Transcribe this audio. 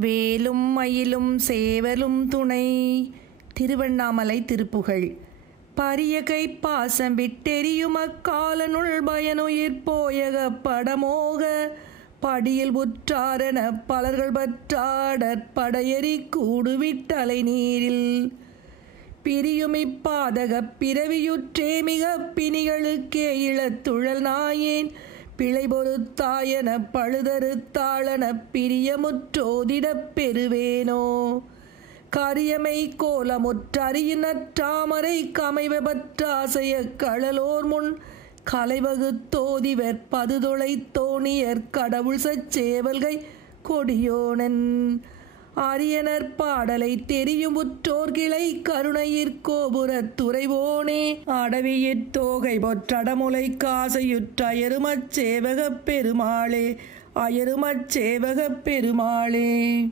வேலும் மயிலும் சேவலும் துணை. திருவண்ணாமலை திருப்புகழ். பரியகை பாசம் விட்டெரியும் அக்காலனுள் பயனுயிர் போயக படமோக படியில் உற்றாரென பலர்கள் பற்றாடற் படையெறி கூடுவிட்டலை நீரில் பிரியும் இப்பாதகப் பிறவியுற்றே மிக பிணிகளுக்கே இளத்துழல் நாயேன் பிழை பொறுத்தாயன பழுதறுத்தாளன பிரியமுற்றோதிடப் பெறுவேனோ. கரியமை கோலமுற்றறியினற்றாமரை கமைவபற்றாசைய கழலோர் முன் கலைவகுத்தோதிவர் பதுதொலை தோணியர் கடவுள் சச்சேவல்கை கொடியோனன் அரியனர் பாடலை தெரியும் உற்றோர் கிளை கருணையிற்கோபுரத் துறைவோனே அடவியிற் தோகை பொற்றடமுலை காசையுற்றயருமச் சேவகப் பெருமாளே அயருமச் சேவகப் பெருமாளே.